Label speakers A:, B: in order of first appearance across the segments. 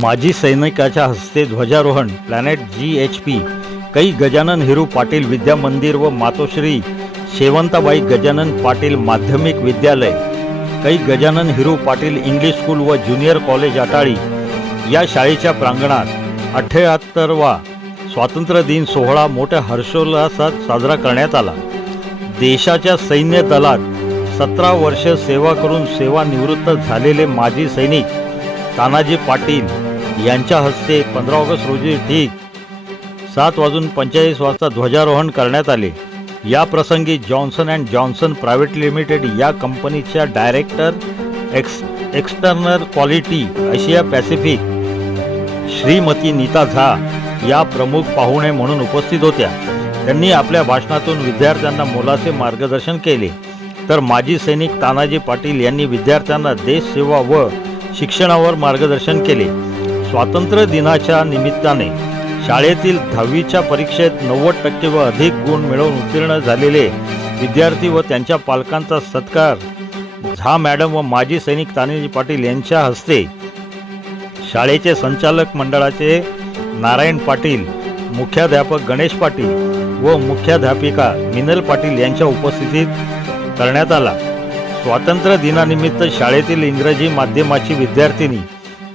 A: माजी सैनिकाच्या हस्ते ध्वजारोहण प्लॅनेट जी एच पी कै गजानन हिरू पाटील विद्या मंदिर व मातोश्री शेवंताबाई गजानन पाटील माध्यमिक विद्यालय. कै गजानन हिरू पाटील इंग्लिश स्कूल व ज्युनियर कॉलेज अटाळी या शाळेच्या प्रांगणात अठ्ठ्याहत्तरवा स्वातंत्र्य दिन सोहळा मोठ्या हर्षोल्लासात साजरा करण्यात आला. देशाच्या सैन्य दलात सतरा वर्ष सेवा करून सेवानिवृत्त झालेले माजी सैनिक तानाजी पाटील यांच्या हस्ते पंधरा ऑगस्ट रोजी ठीक सात वाजून पंचेचाळीस वाजता ध्वजारोहण करण्यात आले. या प्रसंगी Johnson and Johnson private limited या कंपनीच्या director ex external quality Asia Pacific Shrimati Nita Jha या प्रमुख पाहुणे म्हणून उपस्थित होत्या. त्यांनी आपल्या भाषणातून विद्यार्थ्यांना मोलाचे मार्गदर्शन केले. तर माजी सैनिक तानाजी पाटील यांनी विद्यार्थ्यांना देशसेवा व शिक्षणावर मार्गदर्शन केले. स्वातंत्र्य दिनाच्या निमित्ताने शाळेतील दहावीच्या परीक्षेत नव्वद टक्के व अधिक गुण मिळवून उत्तीर्ण झालेले विद्यार्थी व त्यांच्या पालकांचा सत्कार. झा मॅडम व माजी सैनिक तानाजी पाटील यांच्या हस्ते शाळेचे संचालक मंडळाचे नारायण पाटील मुख्याध्यापक गणेश पाटील व मुख्याध्यापिका मिनल पाटील यांच्या उपस्थितीत करण्यात आला. स्वातंत्र्य दिनानिमित्त शाळेतील इंग्रजी माध्यमाची विद्यार्थिनी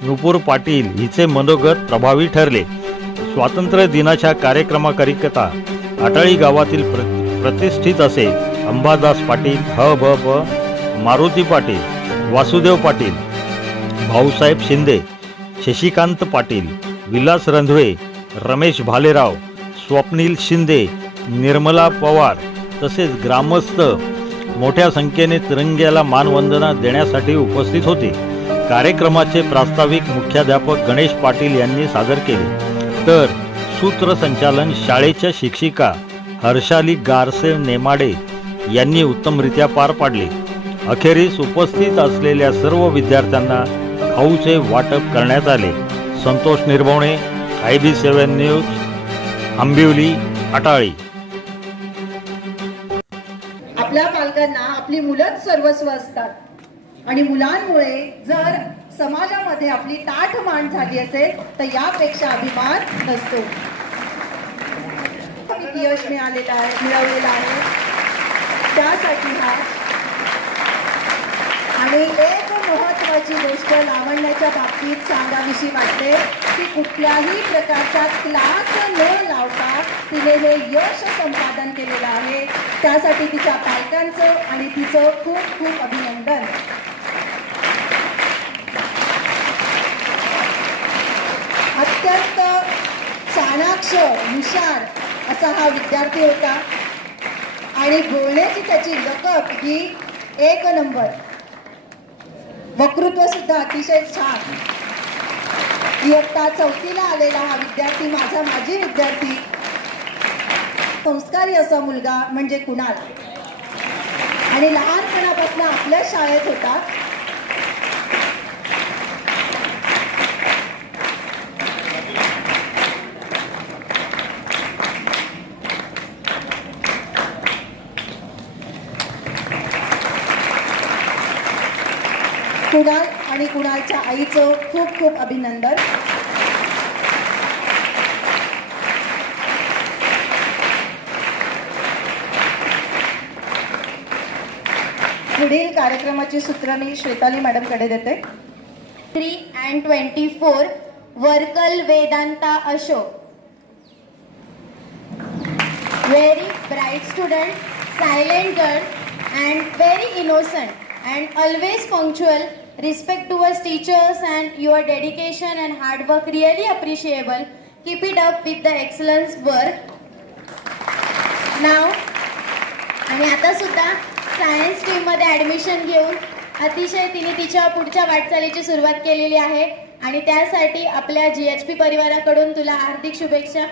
A: नुपूर पाटील हिचे मनोगत प्रभावी ठरले. स्वातंत्र्य दिनाच्या कार्यक्रमाकरिता आटाळी गावातील प्र प्रतिष्ठित असे अंबादास पाटील ह भ प मारुती पाटील वासुदेव पाटील भाऊसाहेब शिंदे शशिकांत पाटील विलास रंधवे रमेश भालेराव स्वप्नील शिंदे निर्मला पवार तसेच ग्रामस्थ मोठ्या संख्येने तिरंग्याला मानवंदना देण्यासाठी उपस्थित होते. कार्यक्रमाचे प्रास्ताविक मुख्याध्यापक गणेश पाटील यांनी सादर केले. तर सूत्रसंचालन शाळेच्या शिक्षिका हर्षाली गारसे नेमाडे यांनी उत्तमरित्या पार पाडले. अखेरीस उपस्थित असलेल्या सर्व विद्यार्थ्यांना खाऊचे वाटप करण्यात आले. Santosh Nirbhavane I B seven news Ambivali Atali.
B: आपल्या पालकांना आपली मुलंच सर्वस्व असतात. आणि मुलांमुळे जर समाजामध्ये आपली ताठ मान झाली असेल तर यापेक्षा अभिमान नसतो. यश मिळालेलं आहे मिळवलेलं आहे. त्यासाठी हा. आणि एक महत्वाची गोष्ट लावण्याच्या बाबतीत सांगावीशी वाटते की कुठल्याही प्रकारचा क्लास न लावता तिने हे यश संपादन केलेलं आहे. त्यासाठी तिच्या पालकांचं आणि तिचं खूप खूप अभिनंदन. चाणाक्ष हुशार असा हा विद्यार्थी होता. आणि बोलण्याची त्याची लकब ही एक नंबर. वक्तृत्व सुद्धा अतिशय छान. इयत्ता चौथीला आलेला हा विद्यार्थी माझा माजी विद्यार्थी. संस्कारी असा मुलगा म्हणजे कुणाल. आणि लहानपणापासून आपल्या शाळेत होता. कुणाल आणि कुणालच्या आईचं खूप खूप अभिनंदन. पुढील कार्यक्रमाची सूत्र मी श्वेताली मॅडमकडे देते.
C: Three and twenty four Varkal Vedanta Ashok. Very bright student silent girl and very innocent and punctual, respect respect teachers teachers and your dedication and hard work really appreciable keep it up with the excellence work नाव आणि आता सुद्धा science स्ट्रीममध्ये admission घेऊन अतिशय तिने तिच्या पुढच्या वाटचालीची सुरुवात केलेली आहे. आणि त्यासाठी आपल्या जी एच पी परिवाराकडून तुला हार्दिक शुभेच्छा.